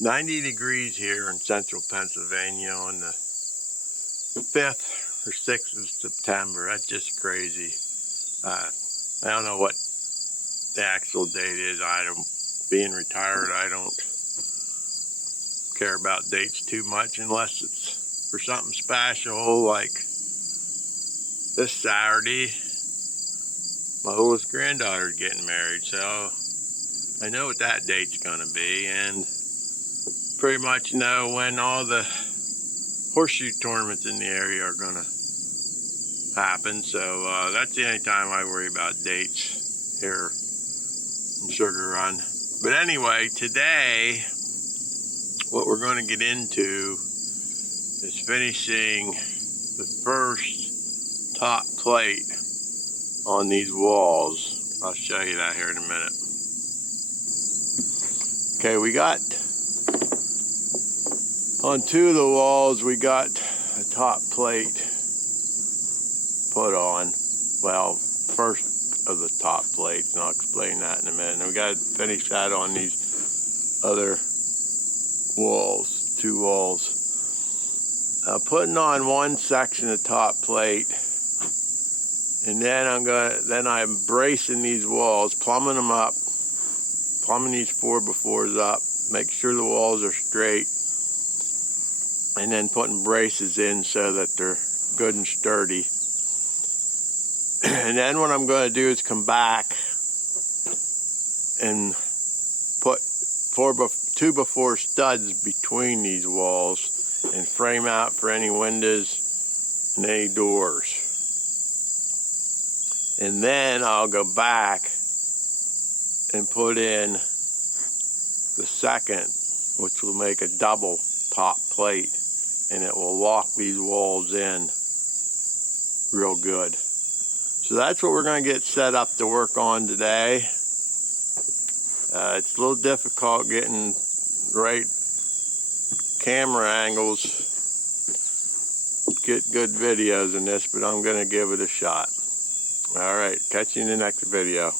90 degrees here in central Pennsylvania on the 5th or 6th of September. That's just crazy. I don't know what the actual date is. Being retired, I don't care about dates too much unless it's for something special, like this Saturday my oldest granddaughter's getting married, so I know what that date's gonna be, and pretty much know when all the horseshoe tournaments in the area are gonna happen. So that's the only time I worry about dates here in Sugar Run. But anyway, today what we're going to get into is finishing the first top plate on these walls. I'll show you that here in a minute. Okay, we got on two of the walls, we got a top plate put on. Well, first of the top plates, and I'll explain that in a minute. And we got to finish that on these other walls, two walls. Putting on one section of top plate, and then I'm bracing these walls, plumbing them up, plumbing these 4x4s up, make sure the walls are straight, and then putting braces in so that they're good and sturdy. And then what I'm going to do is come back and put 2x4 studs between these walls and frame out for any windows and any doors. And then I'll go back and put in the second, which will make a double top plate, and it will lock these walls in real good. So that's what we're going to get set up to work on today. It's a little difficult getting the right camera angles, get good videos in this, but I'm going to give it a shot. All right, catch you in the next video.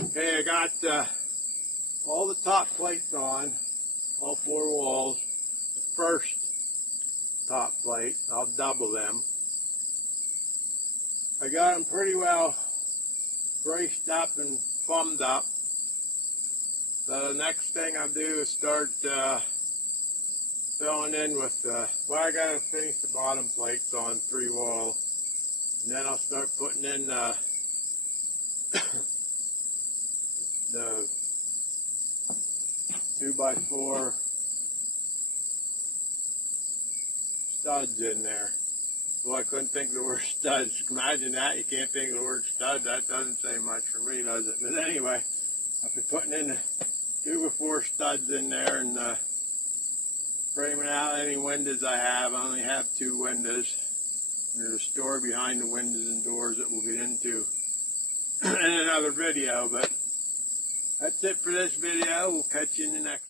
Okay, I got all the top plates on, all 4 walls. The first top plate, I'll double them. I got them pretty well braced up and plumbed up. So the next thing I'll do is start filling in with, well, I got to finish the bottom plates on 3 walls. And then I'll start putting in the 2x4 studs in there. Well, I couldn't think of the word studs. Imagine that. You can't think of the word stud. That doesn't say much for me, does it? But anyway, I'll be putting in the 2x4 studs in there and framing out any windows I have. I only have 2 windows. There's a story behind the windows and doors that we'll get into in another video. But that's it for this video. We'll catch you in the next.